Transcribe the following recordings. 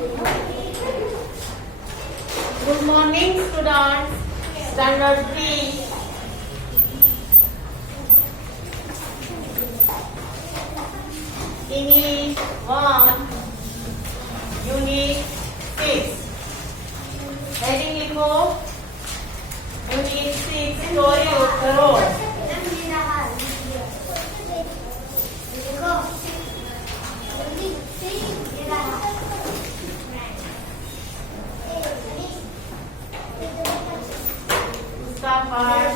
Good morning, students. Standard 3. English 1, Unit 6. Heading लिखो. Unit 6, Story of the Road. उसका पार्ट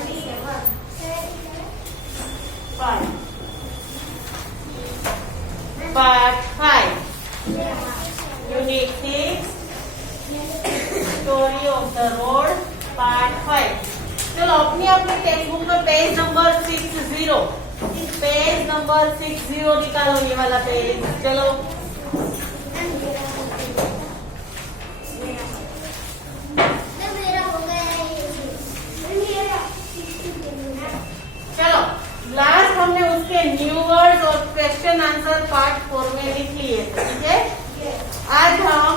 5. Part 5. Unit 6. Story of the Road. Part 5. चलो अपनी अपनी टेक्स्ट बुक में पेज नंबर 60. पेज नंबर 60 निकालो, ये वाला पेज. चलो चलो लास्ट हमने उसके न्यू वर्ड्स और क्वेश्चन आंसर पार्ट 4 में लिख लिए, ठीक है. आज हम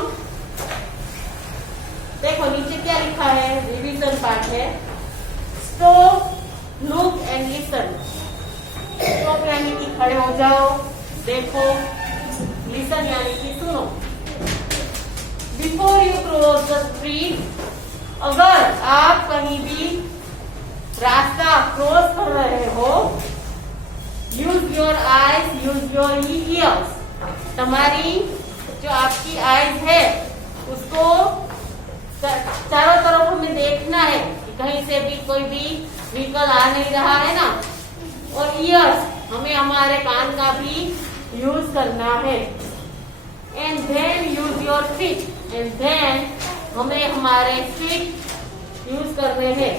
देखो नीचे क्या लिखा है, रिवीजन पार्ट है. Stop, look and listen. Stop यानी कि खड़े हो जाओ, देखो. लिसन यानी कि सुनो. Before you cross the street, अगर आप कहीं भी रास्ता क्रॉस कर रहे हो, use your eyes, use your ears. तुम्हारी जो आपकी आईज है उसको चारों तरफ हमें देखना है कि कहीं से भी कोई भी व्हीकल आ नहीं रहा है ना. और ईयर्स, हमें हमारे कान का भी यूज करना है. And then use your feet. And then हमें हमारे फीट यूज करने हैं.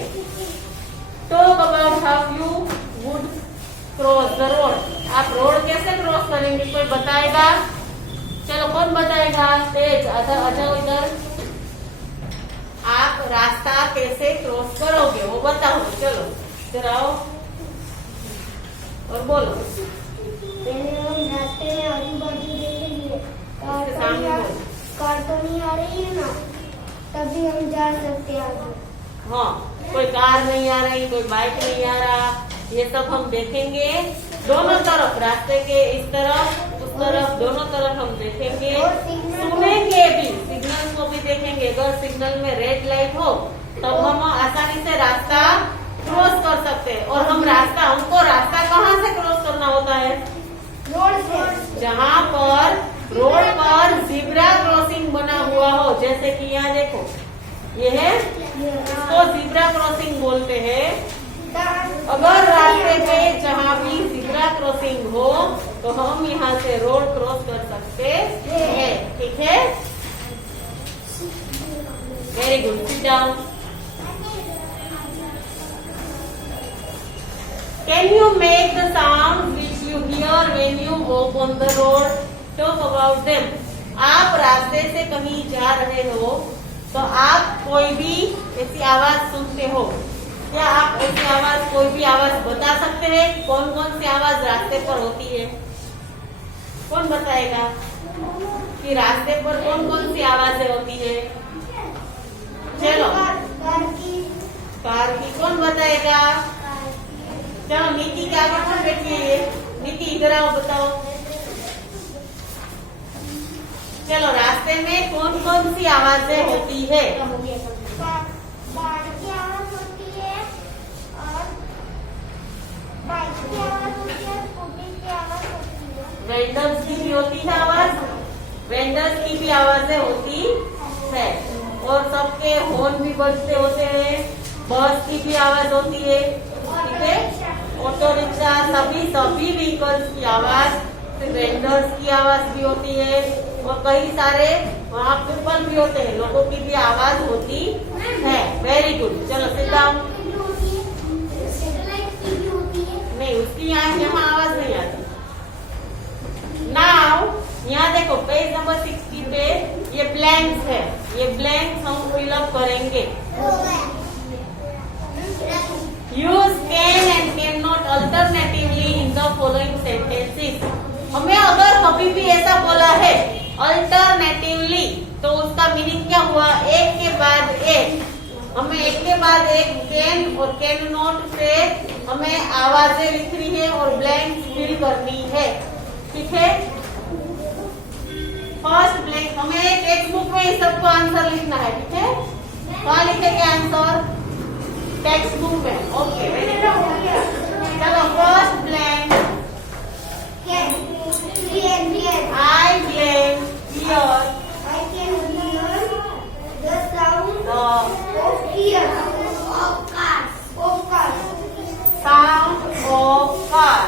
Talk about how you would cross the road. आप रोड कैसे क्रॉस करेंगे, कोई बताएगा? चलो कौन बताएगा? तेज, आ जाओ इधर. आप रास्ता कैसे क्रॉस करोगे वो बताओ. चलो इधर आओ और बोलो. पहले हम रास्ते में आजू बाजू देखेंगे, कार तो नहीं आ रही है ना, तभी हम जा सकते हैं आगे. हाँ, कोई कार नहीं आ रही, कोई बाइक नहीं आ रहा, ये सब हम देखेंगे. दोनों तरफ, रास्ते के इस तरफ उस तरफ, दोनों तरफ हम देखेंगे. सुनेंगे भी, सिग्नल को भी देखेंगे. अगर सिग्नल में रेड लाइट हो तब हम आसानी से रास्ता क्रॉस कर सकते हैं. और हमको रास्ता कहाँ से क्रॉस करना होता है? रोड से. जहाँ पर रोड पर ज़ीब्रा क्रॉसिंग बना हुआ हो, जैसे कि यहाँ देखो ये है, इसको ज़ीब्रा क्रॉसिंग बोलते हैं. अगर रास्ते पे जहाँ भी ज़ीब्रा क्रॉसिंग हो तो हम यहाँ से रोड क्रॉस कर सकते हैं, ठीक है. Very good. Sit down. Can you make the sound which you here when you walk on the road? Talk about them. आप रास्ते से कहीं जा रहे हो तो आप कोई भी ऐसी आवाज सुनते हो. क्या आप ऐसी आवाज, कोई भी आवाज बता सकते हैं? कौन कौन सी आवाज रास्ते पर होती है? कौन बताएगा कि रास्ते पर कौन कौन सी आवाजें होती है? चलो कार की. कौन बताएगा? चलो नीति के आगे कौन बैठी है? नीति इधर आओ, बताओ. चलो रास्ते में कौन कौन सी आवाजें होती है? कार की आवाज होती है और बाइक की आवाज होती है, स्कूटी की आवाज होती है. वेंडर्स की भी होती है आवाज. वेंडर्स की भी आवाजें होती है. और सबके हॉर्न भी बजते होते हैं. बस की भी आवाज होती है, ठीक है. ऑटो रिक्शा, सभी व्हीकल्स की आवाज. फिर वेंडर्स की आवाज भी होती है. और कई सारे वहाँ पीपल भी होते हैं, लोगों की भी आवाज होती है. Very good. चलो सिट डाउन. नहीं, उसकी यहाँ आवाज नहीं आती. नाउ यहाँ देखो पेज नंबर 60 पे ये ब्लैंक्स है. ये ब्लैंक्स हम फिल अप करेंगे. Use can and can not alternatively in the following sentences. हमें अगर कभी भी ऐसा बोला है अल्टरनेटिवली तो उसका मीनिंग क्या हुआ, एक के बाद एक। हमें एक के बाद एक कैन और कैन नॉट से हमें आवाजें लिखनी है और ब्लैंक फिल करनी है। ठीक है, फर्स्ट ब्लैंक हमें टेक्स्ट बुक में इस सबको आंसर लिखना है। ठीक है, कहाँ लिखेंगे आंसर, टेक्स्ट बुक में। ओके, चलो first blank, I blank here sound of car.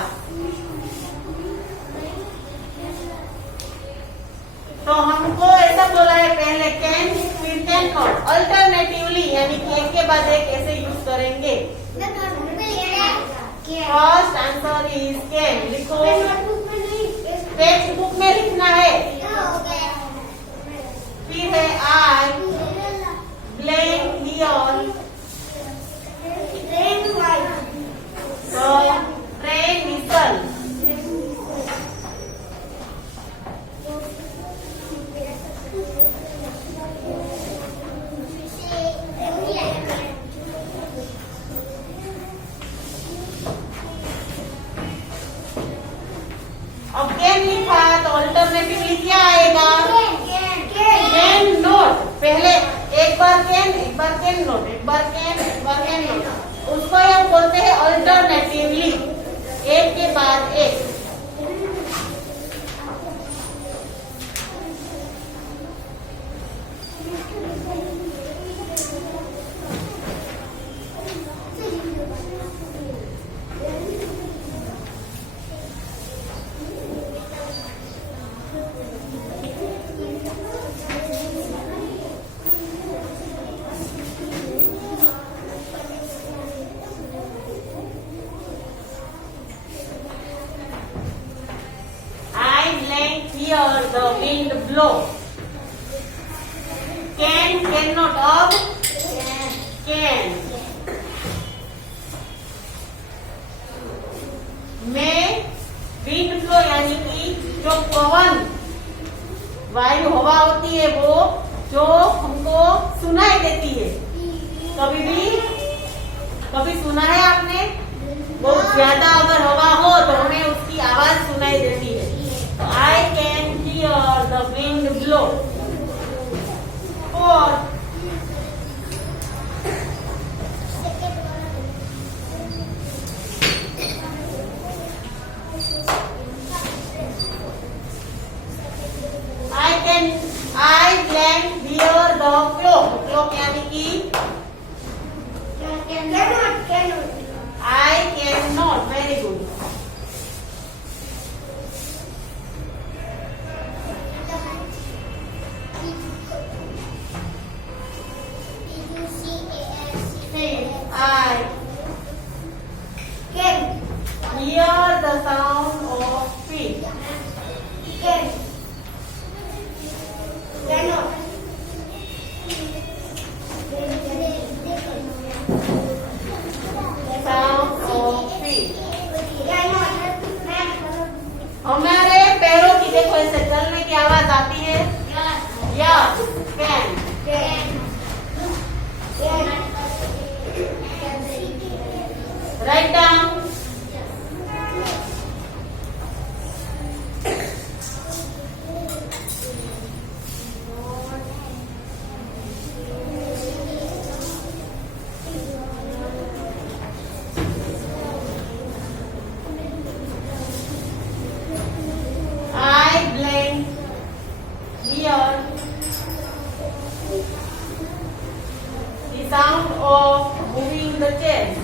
तो हमको ऐसा बोला है पहले कैन फिर कैन नॉट, अल्टरनेटिवली यानी कि एक के बाद एक ऐसे यूज करेंगे। फर्स्ट आंसर इज कैन, लिखो टेक्स्ट बुक में लिखना है। फिर है आई ब्लैंक हियर ट्रेन विसल, अब कैन लिखा तो अल्टरनेटिवली क्या आएगा, कैन नॉट। पहले एक बार कैन नॉट, एक बार कैन नॉट, उसको हम बोलते हैं अल्टरनेटिवली, एक के बाद एक। Here the wind blow. Cannot अब can. में wind blow यानी कि जो पवन वायु हवा होती है वो जो हमको सुनाई देती है। कभी सुना है आपने, बहुत ज्यादा अगर हवा हो तो हमें उसकी आवाज सुनाई देती है। I can hear the wind blow. और I can hear the clock यानी कि I cannot, very good. I can hear the sound of feet. Cannot. Sound of feet. हमारे पैरों की देखो ऐसे चलने की आवाज आती है। Yes, can. Write down. I blank here the sound of moving the chairs.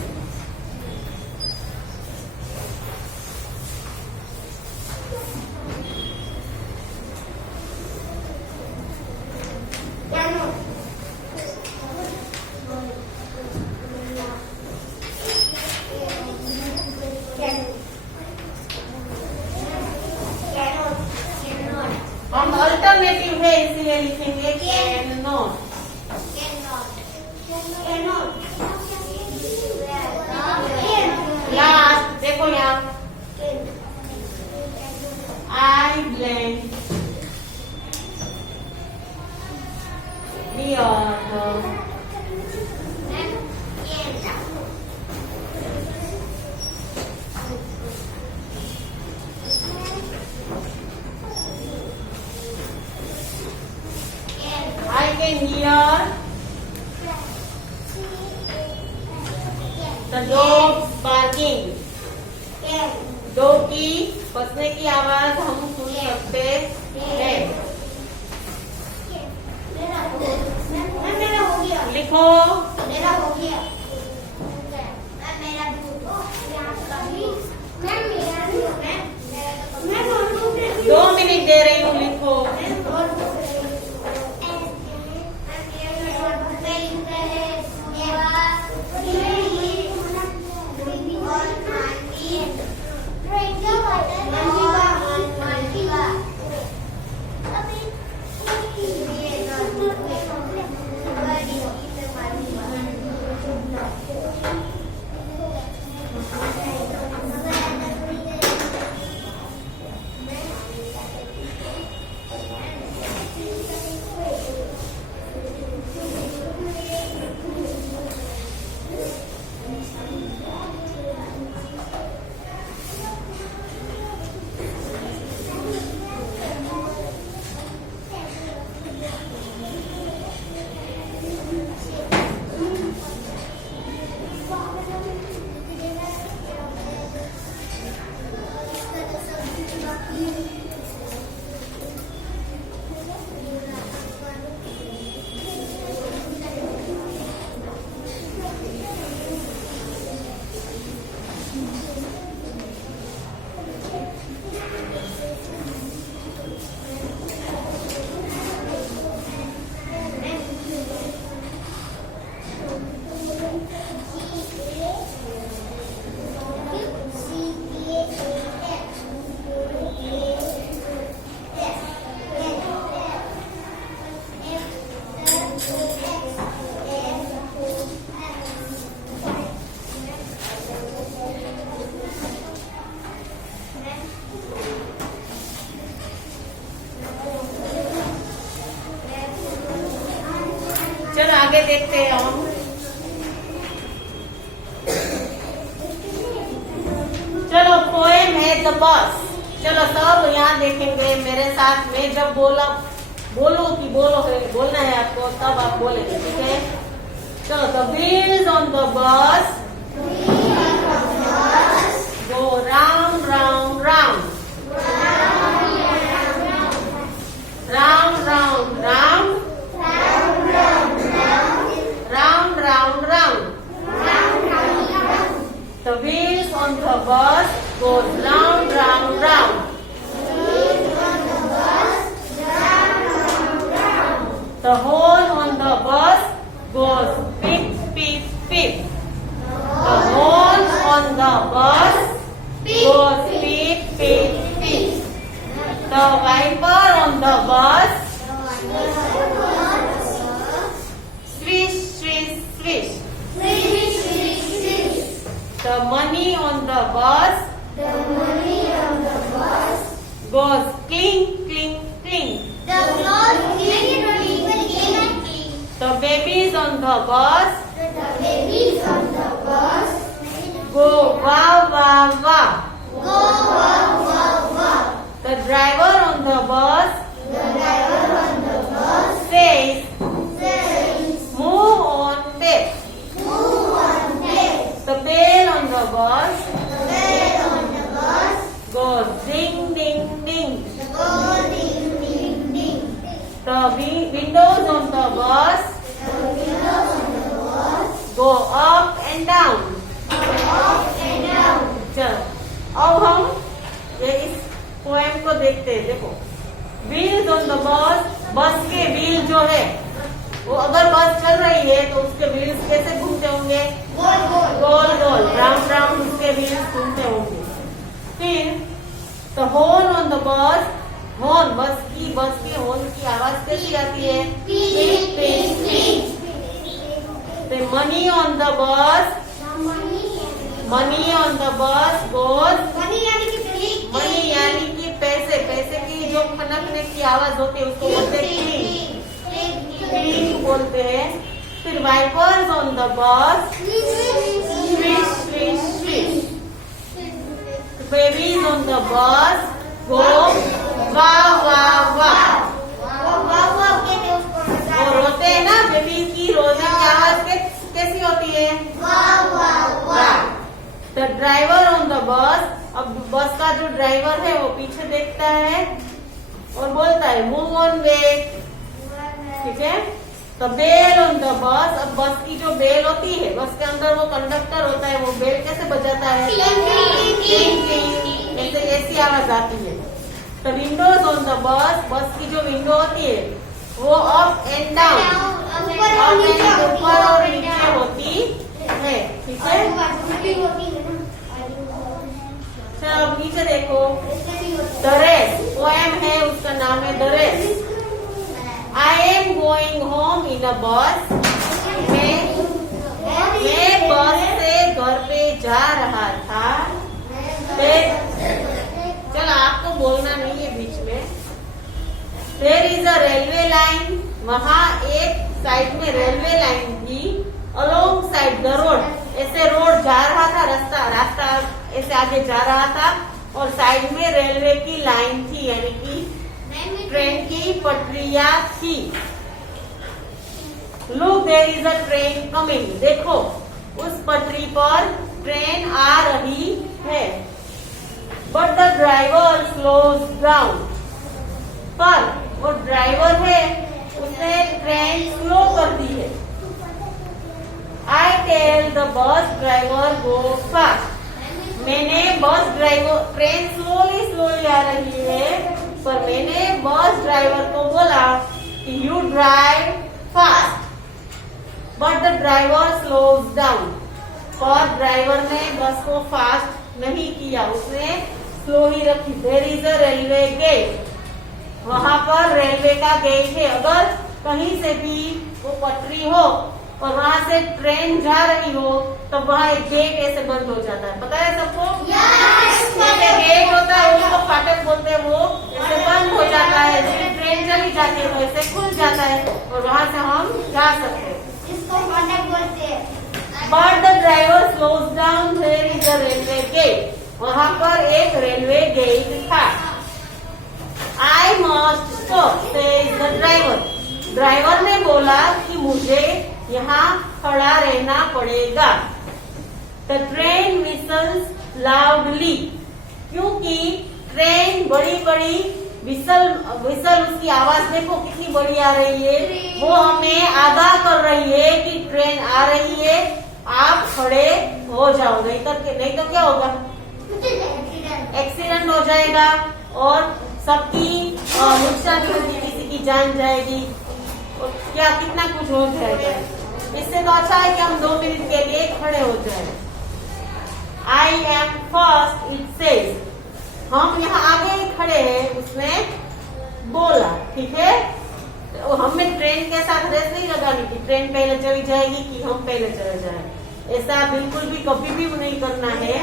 हम अल्टरनेटिव है इसलिए लिखेंगे कैन नॉट। लास्ट देखो यहाँ I blank the earth. I can hear the dogs barking. Dog की फंसने की आवाज हम सुन सकते हैं। मेरा हो गया। लिखो मेरा हो गया। मेरा मैं 2 मिनट दे रही हूँ, लिखो। चलो आगे देखते हैं हम। चलो पोएम है द बस। चलो सब यहाँ देखेंगे मेरे साथ में। जब बोलो कि बोलना है आपको, तब आप बोलेंगे, ठीक है। चलो द व्हील्स ऑन द बस go round round round, round round round, round round round. The wheels on the bus goes round round round. The horn on the bus goes beep beep beep. The horn on the bus goes beep beep beep. The wiper on the bus swish swish swish. The money on the bus goes cling cling cling. The babies on the bus go wow wow wow. The driver on the bus says move on babe. The bell on the bus goes ding ding ding. The windows on the bus go up and down. चलो अब हम ये इस पोएम को देखते हैं। देखो wheels on the बस के व्हील जो है वो, अगर बस चल रही है तो उसके व्हील्स कैसे घूमते होंगे? गोल गोल राउंड राउंड उसके व्हील्स घूमते होंगे। फिर द हॉर्न ऑन द बस, हॉर्न बस की हॉर्न की आवाज कैसी आती है? The money on the bus goes, money यानी कि पैसे की जो खनकने की आवाज होती है उसको बोलते हैं क्लिंग। बोलते हैं। फिर wipers on the bus, swish swish swish. Babies on the bus go वाह वाह वाह। वो रोते हैं ना, बेबी की रोने की आवाज कैसी होती है? द ड्राइवर ऑन द बस, अब बस का जो ड्राइवर है वो पीछे देखता है और बोलता है मूव ऑन वे, ठीक है। द बेल ऑन द बस, अब बस की जो बेल होती है, बस के अंदर वो कंडक्टर होता है, वो बेल कैसे बजाता है? ऐसी आवाज आती है। द विंडोज ऑन द बस, बस की जो विंडो होती है वो अप एंड डाउन, ऊपर और नीचे होती है, ठीक है। चलो अब नीचे देखो, द रेस पोएम है, उसका नाम है the race. I am going home in a bus, मैं बस से घर पे जा रहा था। चलो आपको बोलना नहीं है बीच में। There is a railway line, वहाँ एक साइड में रेलवे लाइन थी। अलोंग साइड द रोड, ऐसे रोड जा रहा था, रास्ता ऐसे आगे जा रहा था और साइड में रेलवे की लाइन थी, यानी कि ट्रेन की पटरियां थी। Look there is a train coming, देखो उस पटरी पर ट्रेन आ रही है। But the driver slows down, पर वो ड्राइवर है उसने ट्रेन स्लो कर दी है। I tell the bus driver go fast, मैंने बस ड्राइवर, ट्रेन स्लोली आ रही है, पर मैंने बस ड्राइवर को बोला कि you drive fast. But the driver slows down, पर ड्राइवर ने बस को फास्ट नहीं किया, उसने स्लो ही रखी। There is a railway gate, वहाँ पर रेलवे का गेट है। अगर कहीं से भी वो पटरी हो और वहाँ से ट्रेन जा रही हो तो वहाँ एक गेट ऐसे बंद हो जाता है, पता है सबको? जैसे गेट होता है उसको फाटक बोलते हैं, वो ऐसे बंद हो जाता है। जब ट्रेन चली जाती है तो ऐसे खुल जाता है और वहाँ से हम जा सकते हैं, इसको फाटक बोलते हैं। But the driver slows down, there is a railway gate, वहाँ पर एक रेलवे गेट था। I must stop says the driver, driver ने बोला कि मुझे यहाँ खड़ा रहना पड़ेगा। द ट्रेन विसल्स लाउडली, क्योंकि ट्रेन बड़ी बड़ी विसल उसकी आवाज देखो कितनी बड़ी आ रही है, वो हमें आगाह कर रही है कि ट्रेन आ रही है, आप खड़े हो जाओ, नहीं तो क्या होगा? एक्सीडेंट हो जाएगा और सबकी नुकसान होगी, किसी की जान जाएगी, क्या कितना कुछ हो जाएगा। इससे तो अच्छा है कि हम 2 मिनट के लिए खड़े हो जाए। I am first it says, हम यहाँ आगे ही खड़े हैं, उसने बोला, ठीक है। तो हमें ट्रेन के साथ रेस नहीं लगानी कि ट्रेन पहले चली जाएगी कि हम पहले चले जाए, ऐसा बिल्कुल भी कभी भी नहीं करना है।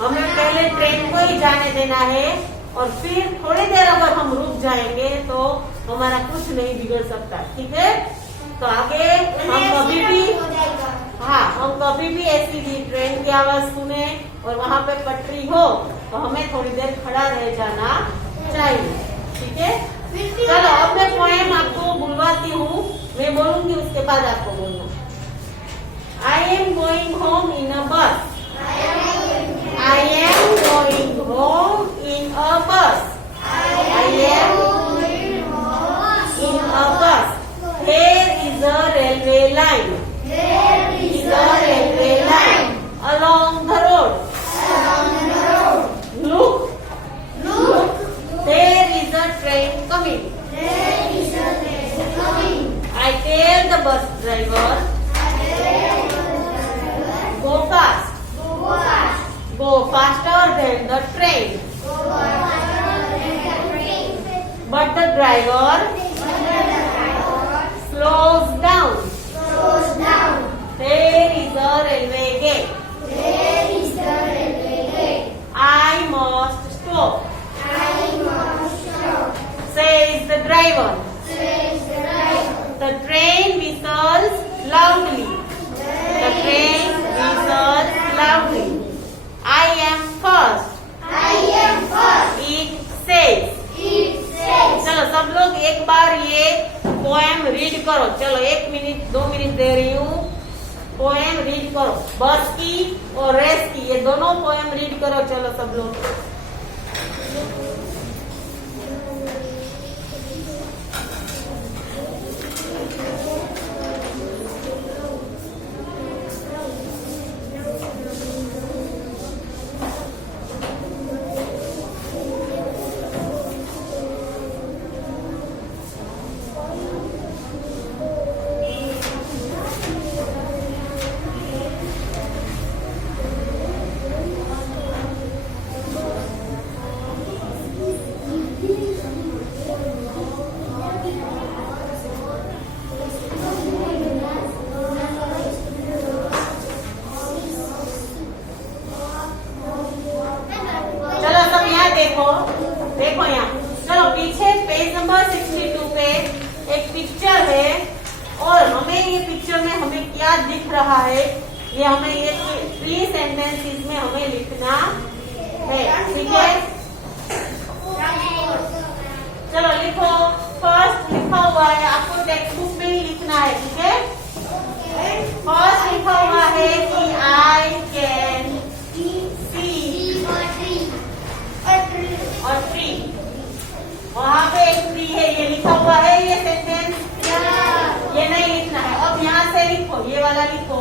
हमें पहले ट्रेन को ही जाने देना है और फिर थोड़ी देर अगर हम रुक जाएंगे तो हमारा कुछ नहीं बिगड़ सकता, ठीक है। तो आगे हम कभी भी, हाँ, हम कभी भी ऐसी भी ट्रेन की आवाज सुने और वहाँ पे पटरी हो तो हमें थोड़ी देर खड़ा रह जाना चाहिए, ठीक है। चलो अब मैं पोएम आपको बुलवाती हूँ, मैं बोलूंगी उसके बाद आपको बोलना। I am going home in a bus, I am going home in a bus. I am in a bus. Here is a railway line. There is a railway line along the road. Look, there is a train coming. I tell the bus driver, go fast. Go faster than the train. But the driver slows down. There is a railway gate. I must stop. Says the driver. The train whistles loudly. The train whistles loudly. I am first. It says. चलो सब लोग एक बार ये poem read करो. चलो 1 मिनट 2 मिनट दे रही हूँ. Poem read करो. बस की और रेस की ये दोनों पोएम रीड करो. चलो सब लोग. देखो यहाँ. चलो पीछे पेज नंबर 62 पे एक पिक्चर है और हमें ये पिक्चर में हमें क्या दिख रहा है ये हमें ये 3 सेंटेंसेस में हमें लिखना है. ठीक है. चलो लिखो. फर्स्ट लिखा हुआ है आपको टेक्स्ट बुक में ही लिखना है. ठीक है. फर्स्ट लिखा हुआ है कि आई कैन सी और ट्री. वहाँ पे एक ट्री है ये लिखा हुआ है. ये सेंटेंस ये नहीं लिखना है. अब यहाँ से लिखो. ये वाला लिखो.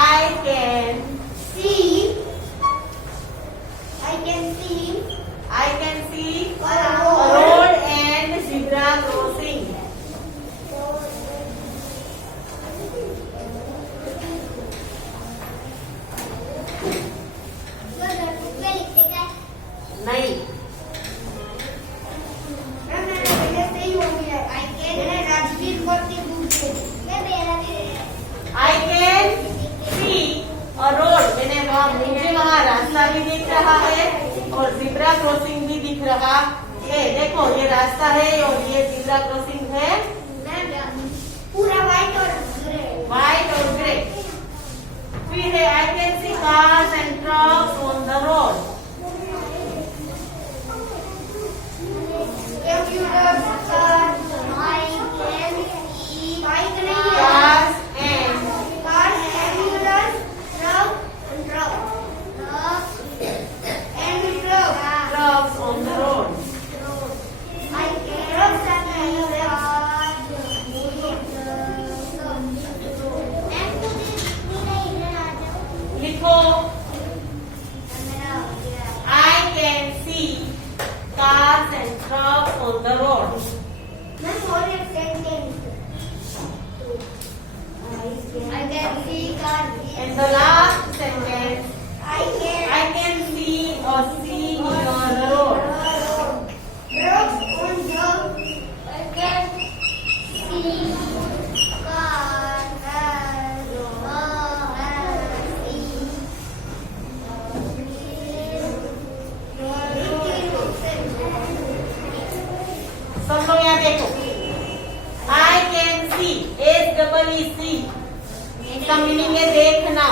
I can see road and zebra crossing. नहीं आई कैन सी और रोड. मुझे वहाँ रास्ता भी दिख रहा है और zebra crossing भी दिख रहा है. देखो ये रास्ता है और ये zebra crossing है पूरा व्हाइट और ग्रे. फिर है I can C cars and trucks on the road. Cars and trucks on the road. लिखो. I can see cars and trucks on the road. And the last sentence, I can see a scene on the road. सब लोग यहाँ देखो. I can see SEEC इसका मीनिंग है देखना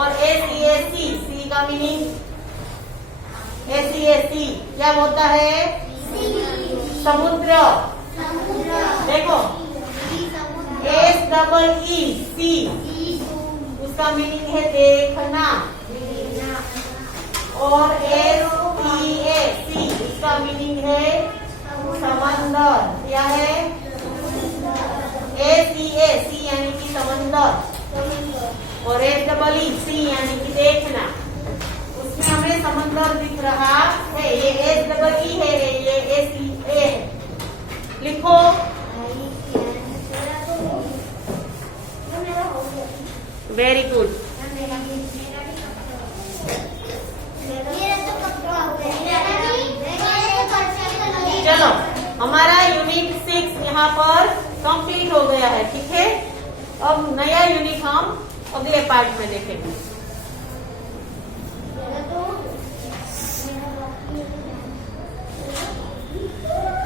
और SEAC सी का मीनिंग SEAC क्या होता है? समुद्र. देखो SEEC उसका मीनिंग है देखना और SEAC इसका मीनिंग है समंदर. क्या है? SEAC यानी कि समंदर और SEEC यानी कि देखना. उसमें हमें समंदर दिख रहा है. ये SEE है ये SEA है. लिखो. Very good. चलो हमारा यूनिट 6 यहाँ पर कंप्लीट हो गया है. ठीक है. अब नया यूनिट हम अगले पार्ट में देखेंगे.